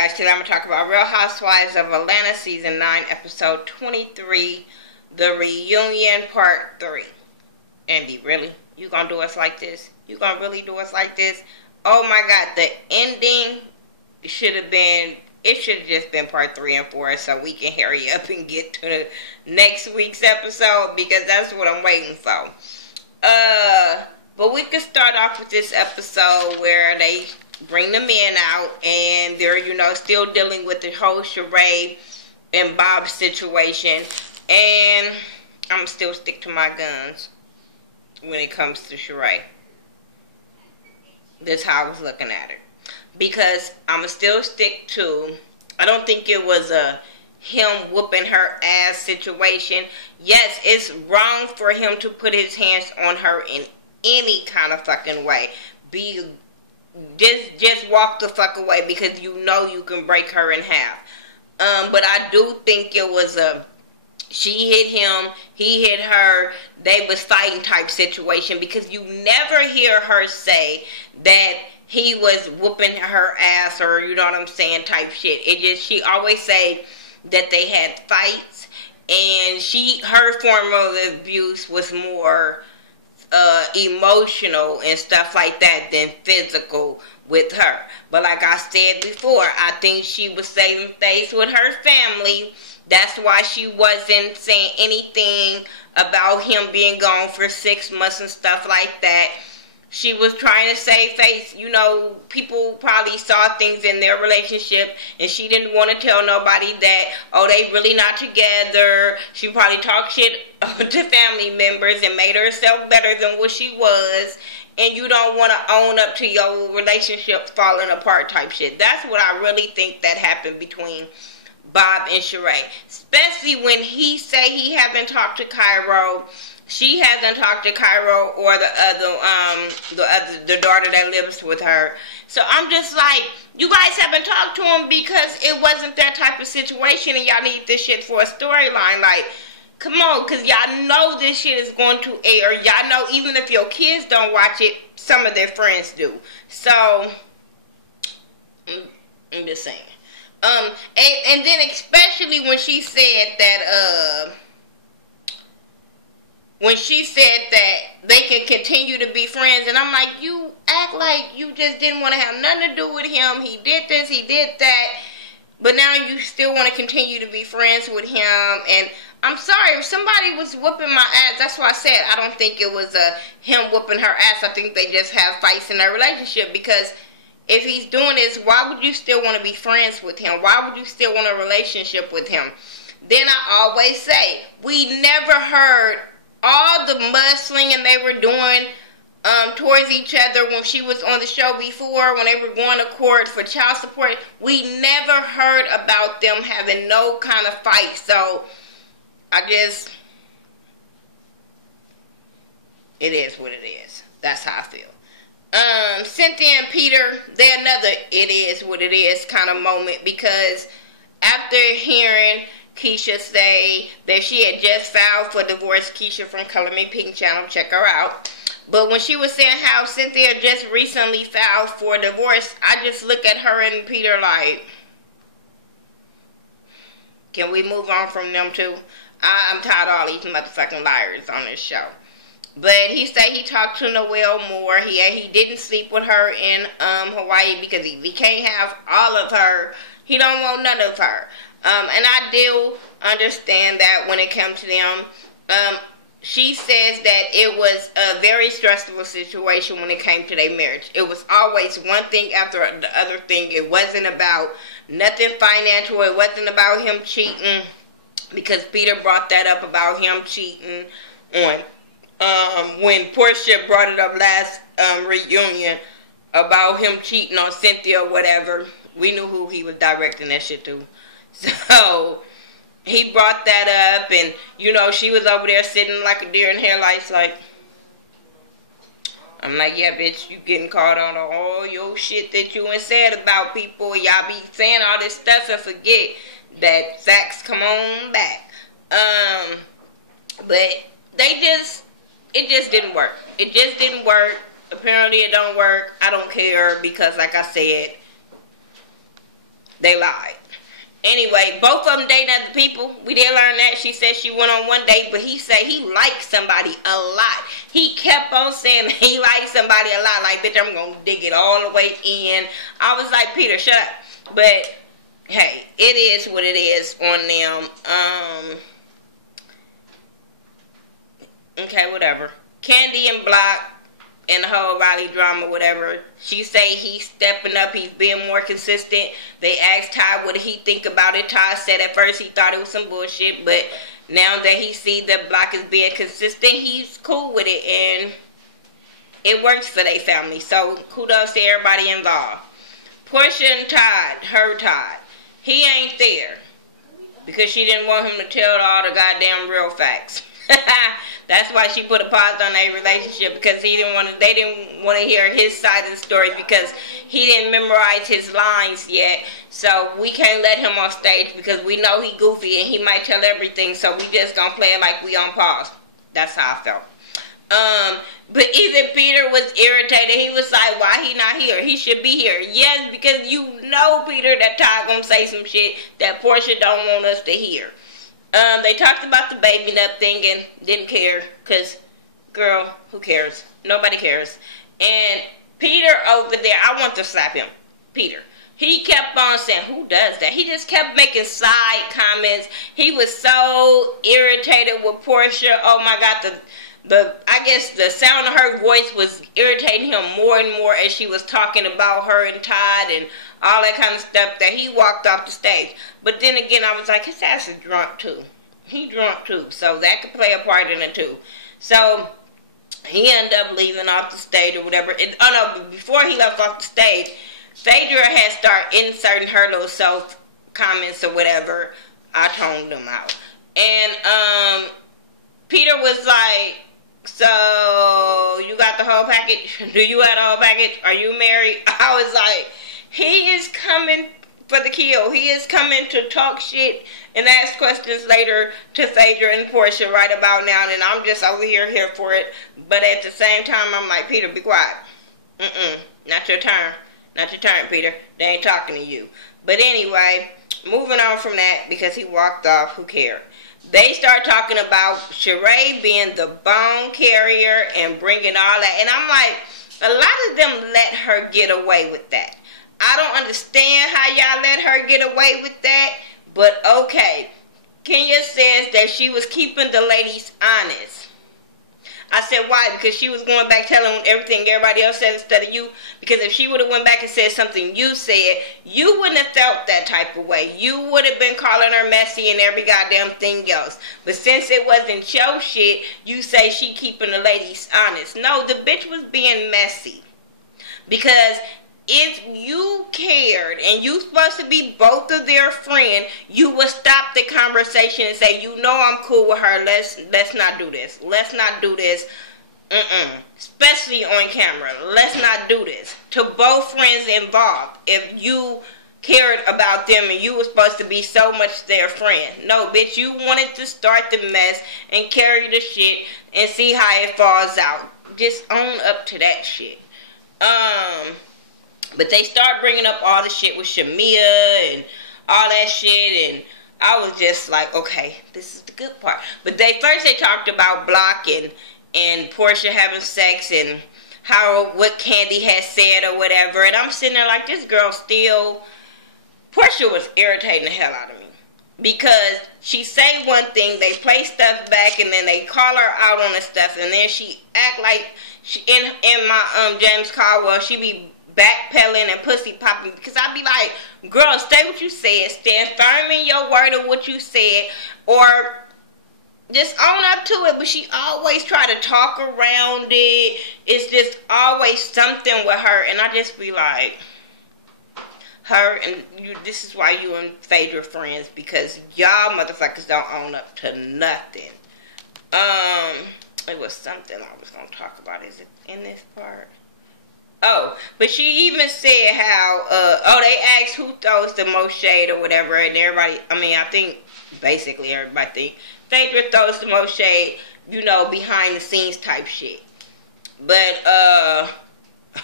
guys, today I'm going to talk about Real Housewives of Atlanta Season 9, Episode 23, The Reunion Part 3. Andy, really? You going to do us like this? You going to really do us like this? Oh my God, the ending should have been, it should have just been Part 3 and 4 so we can hurry up and get to the next week's episode because that's what I'm waiting for. But we could start off with this episode where they bring the men out and they're, still dealing with the whole Sheree and Bob situation. And I'm still stick to my guns when it comes to Sheree. That's how I was looking at it. Because I'm still stick to, I don't think it was a him whooping her ass situation. Yes, it's wrong for him to put his hands on her in any kind of fucking way. Just walk the fuck away because you know you can break her in half. But I do think it was she hit him, he hit her, they was fighting type situation because you never hear her say that he was whooping her ass or you know what I'm saying type shit. She always say that they had fights and her form of abuse was more emotional and stuff like that than physical with her. But like I said before, I think she was saving face with her family. That's why she wasn't saying anything about him being gone for 6 months and stuff like that. She was trying to save face. People probably saw things in their relationship and she didn't want to tell nobody that, oh, they really not together. She probably talked shit to family members and made herself better than what she was. And you don't want to own up to your relationship falling apart type shit. That's what I really think that happened between Bob and Sheree. Especially when he say he haven't talked to Cairo. She hasn't talked to Cairo or the daughter that lives with her. So I'm just like, you guys haven't talked to him because it wasn't that type of situation and y'all need this shit for a storyline. Like, come on, because y'all know this shit is going to air. Y'all know even if your kids don't watch it, some of their friends do. So, I'm just saying. And then especially when she said that, they can continue to be friends, and I'm like, you act like you just didn't want to have nothing to do with him. He did this, he did that, but now you still want to continue to be friends with him. And I'm sorry, if somebody was whooping my ass, that's why I said I don't think it was him whooping her ass. I think they just have fights in their relationship, because if he's doing this, why would you still want to be friends with him? Why would you still want a relationship with him? Then I always say, we never heard all the mudslinging they were doing towards each other when she was on the show before, when they were going to court for child support. We never heard about them having no kind of fight. So, it is what it is. That's how I feel. Cynthia and Peter, they're another it is what it is kind of moment, because after hearing Keisha say that she had just filed for divorce, Keisha from Color Me Pink channel, check her out. But when she was saying how Cynthia just recently filed for divorce, I just look at her and Peter like, can we move on from them two? I'm tired of all these motherfucking liars on this show. But he said he talked to Noelle more. He didn't sleep with her in Hawaii because he can't have all of her. He don't want none of her. And I do understand that when it comes to them. She says that it was a very stressful situation when it came to their marriage. It was always one thing after the other thing. It wasn't about nothing financial. It wasn't about him cheating, because Peter brought that up about him cheating on when Portia brought it up last reunion about him cheating on Cynthia or whatever. We knew who he was directing that shit to. So he brought that up, and she was over there sitting like a deer in headlights, like, I'm like, yeah, bitch, you getting caught on all your shit that you and said about people. Y'all be saying all this stuff and forget that facts come on back. But it just didn't work. It just didn't work. Apparently it don't work. I don't care, because like I said, They lied. Anyway, both of them dating other people. We did learn that. She said she went on one date, but he said he liked somebody a lot. He kept on saying he liked somebody a lot. Like, bitch, I'm going to dig it all the way in. I was like, Peter, shut up. But, hey, it is what it is on them. Okay, whatever. Candy and Block and the whole Riley drama, whatever. She say he's stepping up. He's being more consistent. They asked Ty what did he think about it. Ty said at first he thought it was some bullshit, but now that he see that Block is being consistent, he's cool with it, and it works for their family. So kudos to everybody involved. Portia and Todd, her Todd, he ain't there because she didn't want him to tell all the goddamn real facts. That's why she put a pause on their relationship, because they didn't want to hear his side of the story, because he didn't memorize his lines yet. So we can't let him off stage because we know he goofy and he might tell everything. So we just gonna play it like we on pause. That's how I felt. But even Peter was irritated. He was like, why he not here? He should be here. Yes, because you know, Peter, that Todd gonna say some shit that Portia don't want us to hear. They talked about the baby nut thing and didn't care, because, girl, who cares? Nobody cares. And Peter over there, I want to slap him. Peter. He kept on saying, who does that? He just kept making side comments. He was so irritated with Portia. Oh my God, I guess the sound of her voice was irritating him more and more as she was talking about her and Todd and all that kind of stuff, that he walked off the stage. But then again, I was like, his ass is drunk too. He drunk too. So that could play a part in it too. So he ended up leaving off the stage or whatever. But before he left off the stage, Phaedra had started inserting her little self comments or whatever. I toned them out. And Peter was like, so you got the whole package? Do you have the whole package? Are you married? I was like, he is coming for the kill. He is coming to talk shit and ask questions later to Phaedra and Portia right about now, and I'm just over here for it. But at the same time, I'm like, Peter, be quiet. Not your turn. Not your turn, Peter. They ain't talking to you. But anyway, moving on from that, because he walked off, who cared? They start talking about Sheree being the bone carrier and bringing all that. And I'm like, a lot of them let her get away with that. I don't understand how y'all let her get away with that, but okay. Kenya says that she was keeping the ladies honest. I said, why? Because she was going back telling everything everybody else said instead of you. Because if she would have went back and said something you said, you wouldn't have felt that type of way. You would have been calling her messy and every goddamn thing else. But since it wasn't your shit, you say she keeping the ladies honest. No, the bitch was being messy. Because if you cared and you supposed to be both of their friend, you would stop the conversation and say, you know I'm cool with her. Let's not do this. Let's not do this. Especially on camera. Let's not do this. To both friends involved. If you cared about them and you were supposed to be so much their friend. No, bitch, you wanted to start the mess and carry the shit and see how it falls out. Just own up to that shit. But they start bringing up all the shit with Shamia and all that shit, and I was just like, okay, this is the good part. But first they talked about Block and Portia having sex and what Candy had said or whatever, and I'm sitting there like, this girl still, Portia was irritating the hell out of me. Because she say one thing, they play stuff back, and then they call her out on the stuff, and then she act like, in my James Caldwell, she be backpedaling and pussy popping, because I be like, girl, say what you said, stand firm in your word of what you said, or just own up to it. But she always try to talk around it. It's just always something with her, and I just be like, her and you, this is why you and Phaedra friends, because y'all motherfuckers don't own up to nothing. It was something I was gonna talk about. Is it in this part? Oh, but she even said how, they asked who throws the most shade or whatever, and everybody, I think basically everybody think Phaedra throws the most shade, behind the scenes type shit. But, I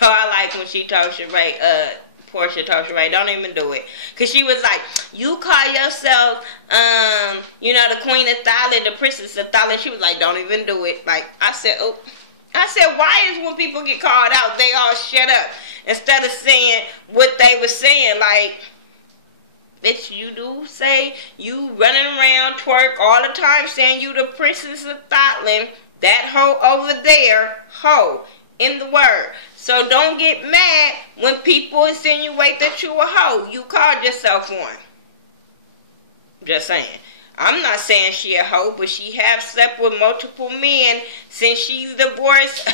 like when she told Sheree, Portia told you, right? Don't even do it. Because she was like, you call yourself, the Queen of Thailand, the Princess of Thailand. She was like, don't even do it. Like, I said, why is when people get called out, they all shut up? Instead of saying what they were saying, like, bitch, you do say you running around twerk all the time saying you the Princess of Thailand. That hoe over there, hoe, in the word. So don't get mad when people insinuate that you a hoe. You called yourself one. Just saying. I'm not saying she a hoe, but she have slept with multiple men since she's divorced.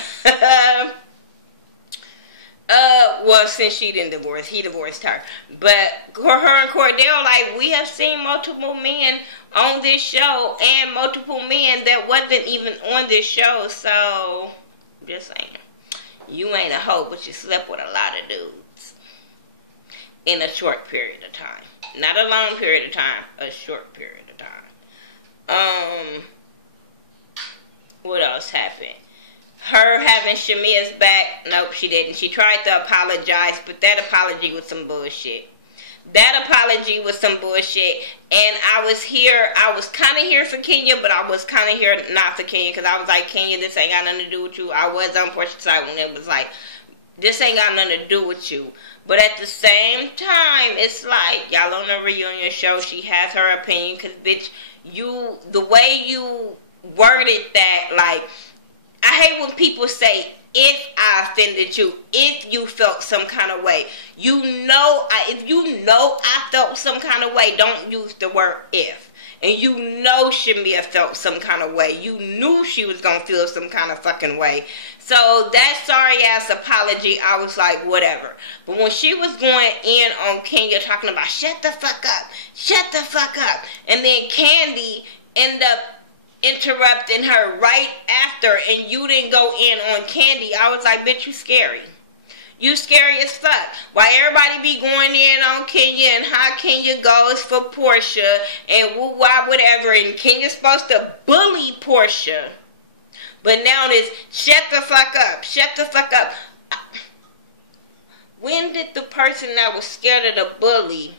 Since she didn't divorce, he divorced her. But her and Cordell, like, we have seen multiple men on this show and multiple men that wasn't even on this show. So, just saying. You ain't a hoe, but you slept with a lot of dudes in a short period of time. Not a long period of time, a short period of time. What else happened? Her having Shamia's back. Nope, she didn't. She tried to apologize, but that apology was some bullshit. That apology was some bullshit. And I was kind of here for Kenya, but I was kind of here not for Kenya, because I was like, Kenya, this ain't got nothing to do with you. I was on Portia's side when it was like, this ain't got nothing to do with you. But at the same time, it's like, y'all on the reunion show, she has her opinion, because, bitch, the way you worded that, like, I hate when people say, if I offended you, if you felt some kind of way. If you know I felt some kind of way, don't use the word if. And you know Shamia felt some kind of way. You knew she was going to feel some kind of fucking way. So that sorry-ass apology, I was like, whatever. But when she was going in on Kenya talking about, shut the fuck up, and then Candy ended up interrupting her right after, and you didn't go in on Candy, I was like, bitch, you scary. You scary as fuck. Why everybody be going in on Kenya and how Kenya goes for Portia and why whatever, and Kenya's supposed to bully Portia. But now it's shut the fuck up. When did the person that was scared of the bully,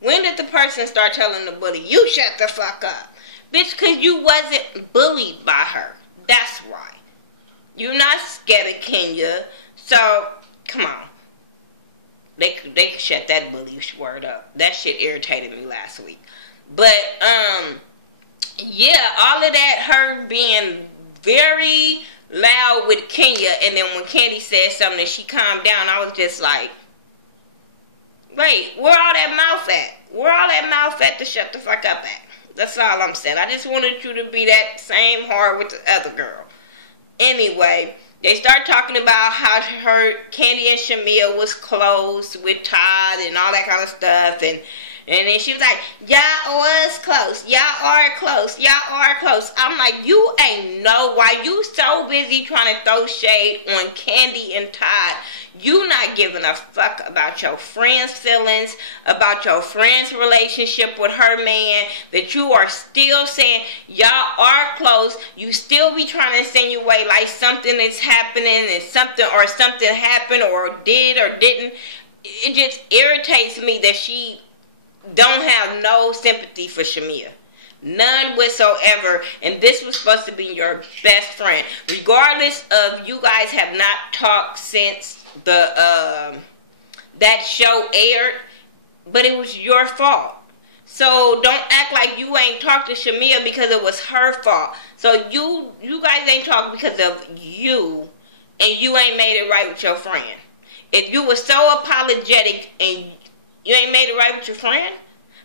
when did the person start telling the bully, you shut the fuck up? Bitch, because you wasn't bullied by her. That's why. You're not scared of Kenya. So, come on. They could shut that bully word up. That shit irritated me last week. But, yeah, all of that, her being very loud with Kenya, and then when Candy said something and she calmed down, I was just like, wait, where all that mouth at? Where all that mouth at to shut the fuck up at? That's all I'm saying. I just wanted you to be that same hard with the other girl. Anyway, they start talking about how her Candy and Shamia was close with Todd and all that kind of stuff, and then she was like, y'all was close. Y'all are close. Y'all are close. I'm like, you ain't know why you so busy trying to throw shade on Candy and Todd. You not giving a fuck about your friend's feelings, about your friend's relationship with her man, that you are still saying y'all are close. You still be trying to insinuate like something is happening and something happened or did or didn't. It just irritates me that she don't have no sympathy for Shamia. None whatsoever. And this was supposed to be your best friend. Regardless of you guys have not talked since that show aired, but it was your fault. So don't act like you ain't talked to Shamia because it was her fault. So you guys ain't talked because of you, and you ain't made it right with your friend. If you were so apologetic and you ain't made it right with your friend,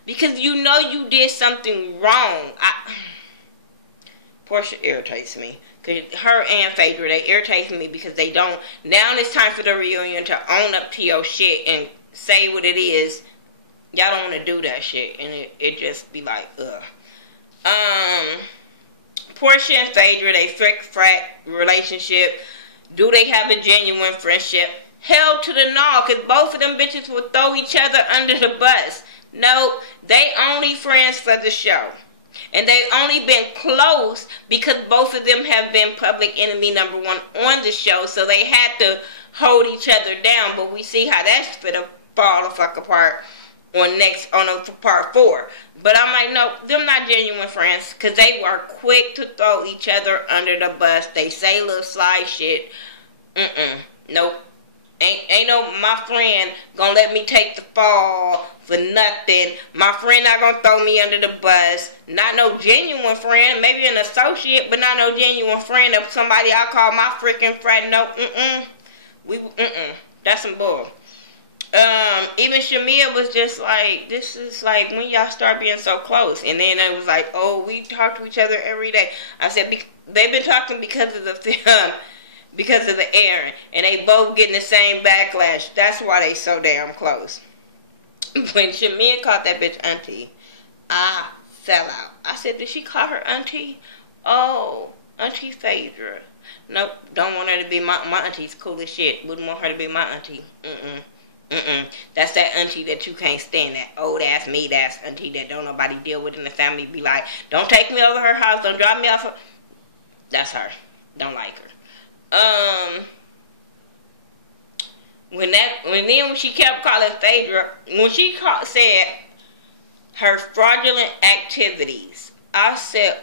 because you know you did something wrong. Portia irritates me. Because her and Phaedra, they irritate me because they don't. Now it's time for the reunion to own up to your shit and say what it is. Y'all don't want to do that shit. And it just be like, ugh. Portia and Phaedra, they frick-frack relationship. Do they have a genuine friendship? Hell to the no, because both of them bitches will throw each other under the bus. No, they only friends for the show. And they've only been close because both of them have been public enemy number one on the show. So they had to hold each other down. But we see how that's fall the fuck apart on part 4. But I'm like, no, them not genuine friends, because they were quick to throw each other under the bus. They say little sly shit. Nope. Ain't no, my friend gonna let me take the fall for nothing. My friend not gonna throw me under the bus. Not no genuine friend. Maybe an associate, but not no genuine friend of somebody I call my freaking friend. No, That's some bull. Even Shamia was just like, this is like, when y'all start being so close? And then it was like, oh, we talk to each other every day. I said, they've been talking because of the film. Because of the airing, and they both getting the same backlash. That's why they so damn close. When Shamia called that bitch auntie, I fell out. I said, did she call her auntie? Oh, Auntie Phaedra. Nope, don't want her to be my auntie's cool as shit. Wouldn't want her to be my auntie. That's that auntie that you can't stand. That old ass meat ass auntie that don't nobody deal with in the family. Be like, don't take me over her house. Don't drop me off. That's her. Don't like her. When she kept calling Phaedra, when she said her fraudulent activities, I said,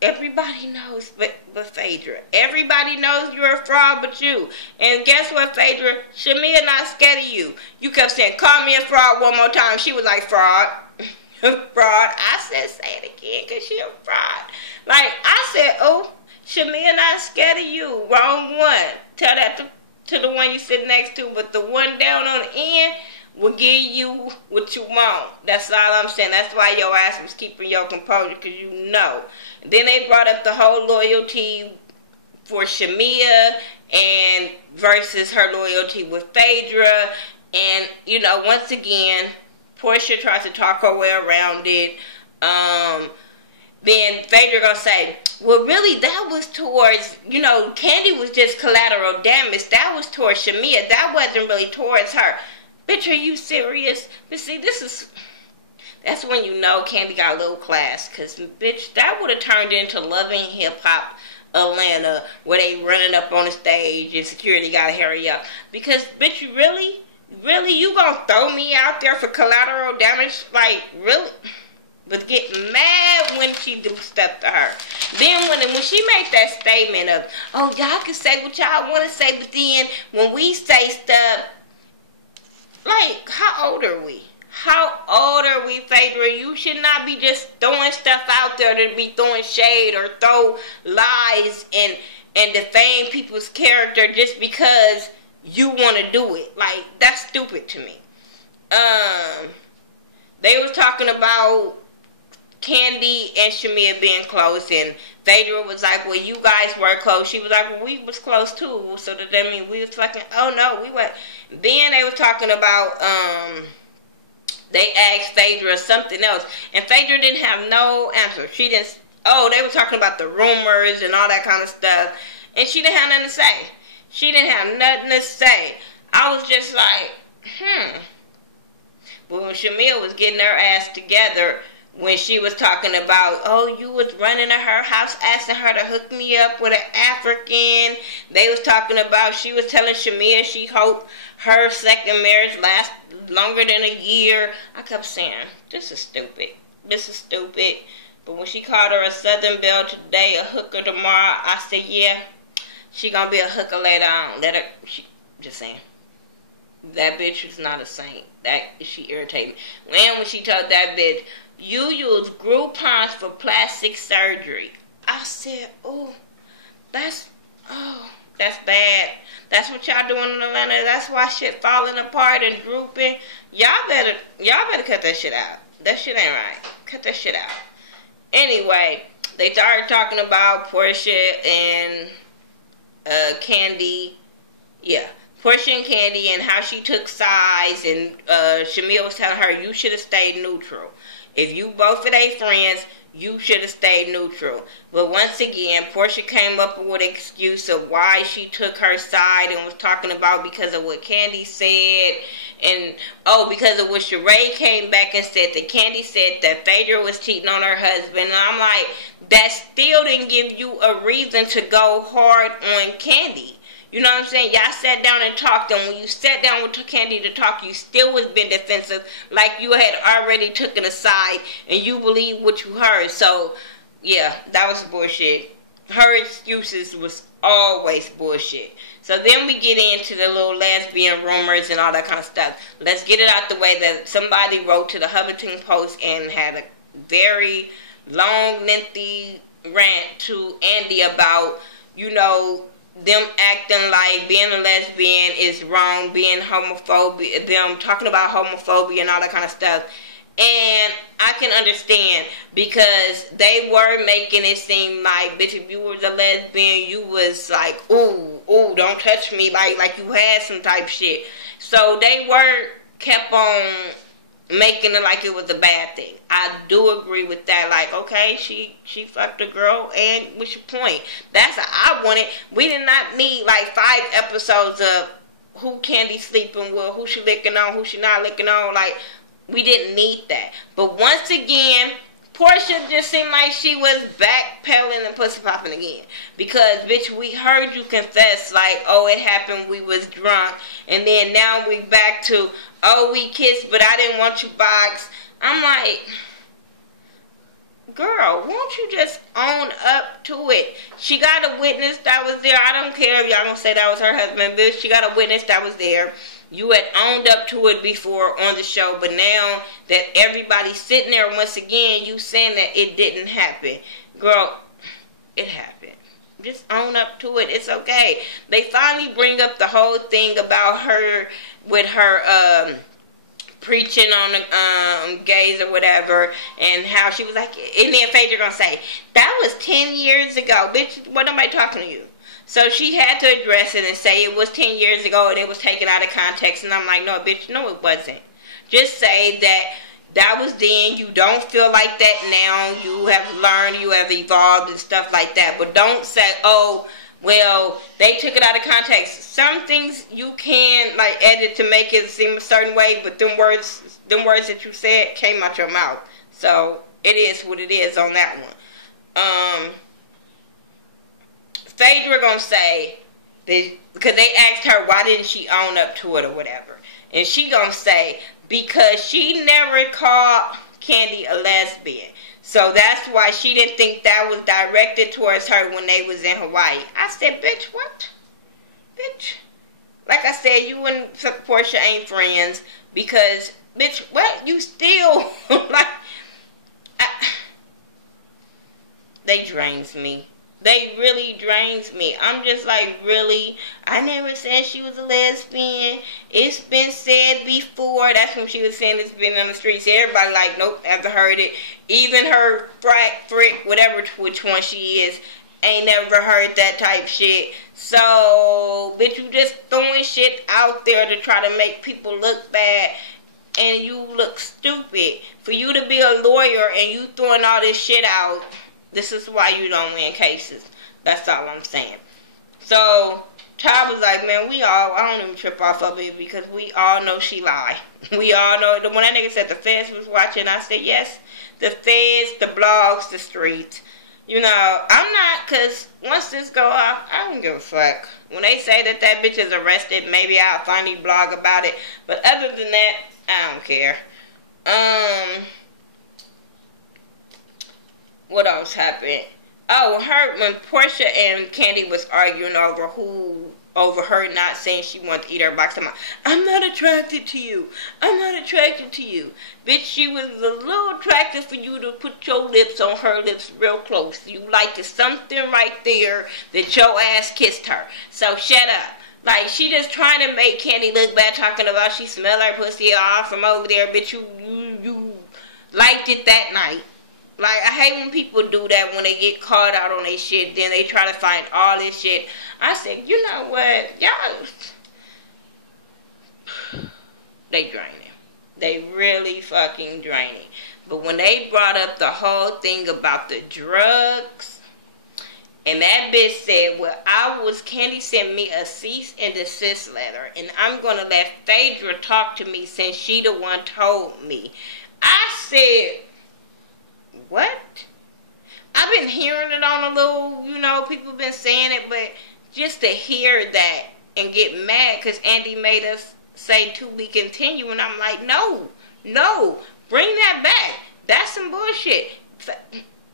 everybody knows but Phaedra. Everybody knows you're a fraud but you. And guess what, Phaedra? Shamia not scared of you. You kept saying, call me a fraud one more time. She was like, fraud. Fraud. I said, say it again, because she a fraud. Like, I said, oh, Shamia not scared of you. Wrong one. Tell that to the one you sit next to. But the one down on the end will give you what you want. That's all I'm saying. That's why your ass was keeping your composure, because you know. And then they brought up the whole loyalty for Shamia and versus her loyalty with Phaedra. And, you know, once again, Portia tries to talk her way around it. Then Phaedra gonna say, well, really, that was towards, you know, Candy was just collateral damage. That was towards Shamia. That wasn't really towards her. Bitch, are you serious? But see, that's when you know Candy got a little class. Because, bitch, that would have turned into Loving Hip Hop Atlanta, where they running up on the stage and security gotta hurry up. Because, bitch, really, you gonna throw me out there for collateral damage? Like, really? But get mad when she do stuff to her. Then when she made that statement of, oh, y'all can say what y'all want to say, but then when we say stuff, like, how old are we? How old are we, Phaedra? You should not be just throwing stuff out there to be throwing shade or throw lies and defame people's character just because you want to do it. Like, that's stupid to me. They was talking about Candy and Shamia being close, and Phaedra was like, well, you guys were close. She was like, well, we was close too. So does that mean we was fucking? Oh no, we weren't. Then they was talking about they asked Phaedra something else, and Phaedra didn't have no answer. She didn't. Oh, they were talking about the rumors and all that kind of stuff, and she didn't have nothing to say. She didn't have nothing to say. I was just like, But when Shamia was getting her ass together, when she was talking about, oh, you was running to her house asking her to hook me up with an African. They was talking about, she was telling Shamia she hoped her second marriage lasts longer than a year. I kept saying, this is stupid. This is stupid. But when she called her a Southern Belle today, a hooker tomorrow, I said, yeah, she gonna be a hooker later on. Just saying. That bitch was not a saint. She irritated me. And when she told that bitch, you use Groupons for plastic surgery. I said, that's bad. That's what y'all doing in Atlanta. That's why shit falling apart and drooping. Y'all better cut that shit out. That shit ain't right. Cut that shit out. Anyway, they started talking about Portia and Candy. Yeah. Portia and Candy and how she took sides, and Shamia was telling her, you should have stayed neutral. If you both of they friends, you should have stayed neutral. But once again, Portia came up with an excuse of why she took her side and was talking about because of what Candy said. And, because of what Sheree came back and said that Candy said that Phaedra was cheating on her husband. And I'm like, that still didn't give you a reason to go hard on Candy. You know what I'm saying? Y'all sat down and talked, and when you sat down with Candy to talk, you still was being defensive, like you had already taken a side, and you believe what you heard. So, yeah, that was bullshit. Her excuses was always bullshit. So then we get into the little lesbian rumors and all that kind of stuff. Let's get it out the way that somebody wrote to the Huffington Post and had a very long, lengthy rant to Andy about, you know, them acting like being a lesbian is wrong, being homophobic, them talking about homophobia and all that kind of stuff. And I can understand, because they were making it seem like, bitch, if you was a lesbian, you was like, ooh, don't touch me, like you had some type shit. So they were kept on making it like it was a bad thing. I do agree with that. Like, okay, she fucked a girl, and what's your point? That's how I want it. We did not need like 5 episodes of who Candy sleeping with, who she licking on, who she not licking on. Like, we didn't need that. But once again, Portia just seemed like she was backpedaling and pussy popping again. Because, bitch, we heard you confess, like, oh, it happened, we was drunk. And then now we back to, oh, we kissed, but I didn't want you box. I'm like, girl, won't you just own up to it? She got a witness that was there. I don't care if y'all gonna say that was her husband, bitch. She got a witness that was there. You had owned up to it before on the show, but now that everybody's sitting there once again, you saying that it didn't happen. Girl, it happened. Just own up to it. It's okay. They finally bring up the whole thing about her with her preaching on the gays or whatever, and how she was like, and then Phaedra gonna say, that was 10 years ago. Bitch, what am I talking to you? So she had to address it and say it was 10 years ago and it was taken out of context. And I'm like, no, bitch, no, it wasn't. Just say that was then. You don't feel like that now. You have learned, you have evolved and stuff like that. But don't say, oh, well, they took it out of context. Some things you can, like, edit to make it seem a certain way, but them words that you said came out your mouth. So it is what it is on that one. Phaedra gonna say, because they asked her why didn't she own up to it or whatever, and she gonna say because she never called Candy a lesbian, so that's why she didn't think that was directed towards her when they was in Hawaii. I said, bitch, what? Bitch, like I said, you and Portia ain't friends, because bitch, what, you still like, they drains me. They really drains me. I'm just like, really? I never said she was a lesbian. It's been said before. That's when she was saying it's been on the streets. Everybody like, nope, never heard it. Even her frick, whatever which one she is, ain't never heard that type shit. So, bitch, you just throwing shit out there to try to make people look bad. And you look stupid. For you to be a lawyer and you throwing all this shit out, this is why you don't win cases. That's all I'm saying. So, Todd was like, man, I don't even trip off of it, because we all know she lied. We all know. When that nigga said the feds was watching, I said, yes, the feds, the blogs, the streets. You know, I'm not, because once this go off, I don't give a fuck. When they say that bitch is arrested, maybe I'll finally blog about it. But other than that, I don't care. What else happened? Oh, when Portia and Candy was arguing over her not saying she wanted to eat her box. I'm not attracted to you. I'm not attracted to you. Bitch, she was a little attracted for you to put your lips on her lips real close. You liked it, something right there that your ass kissed her. So shut up. Like, she just trying to make Candy look bad, talking about she smelled her pussy off from over there. Bitch, you liked it that night. Like, I hate when people do that when they get caught out on their shit. Then they try to find all this shit. I said, you know what? Y'all, they draining. They really fucking draining. But when they brought up the whole thing about the drugs, and that bitch said, well, Candy sent me a cease and desist letter, and I'm going to let Phaedra talk to me since she the one told me. I said, what? I've been hearing it on a little, people been saying it, but just to hear that and get mad because Andy made us say to be continue, and I'm like, no, bring that back. That's some bullshit.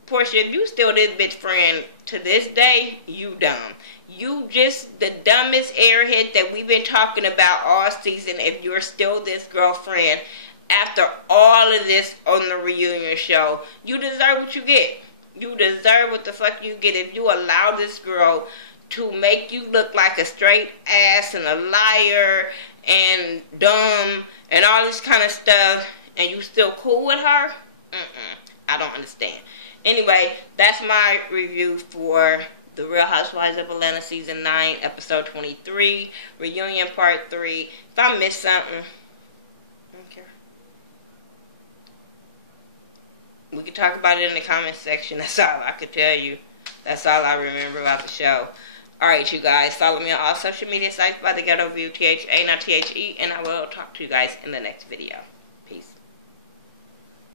Portia, if you still this bitch friend to this day, you dumb. You just the dumbest airhead that we've been talking about all season. If you're still this girlfriend after all of this on the reunion show, you deserve what you get. You deserve what the fuck you get if you allow this girl to make you look like a straight ass and a liar and dumb and all this kind of stuff, and you still cool with her. I don't understand. Anyway, that's my review for The Real Housewives of Atlanta Season 9, Episode 23, Reunion Part 3. If I missed something, I don't care. We can talk about it in the comments section. That's all I could tell you. That's all I remember about the show. Alright, you guys. Follow me on all social media sites by Thaghettoview, THA, not THE, and I will talk to you guys in the next video.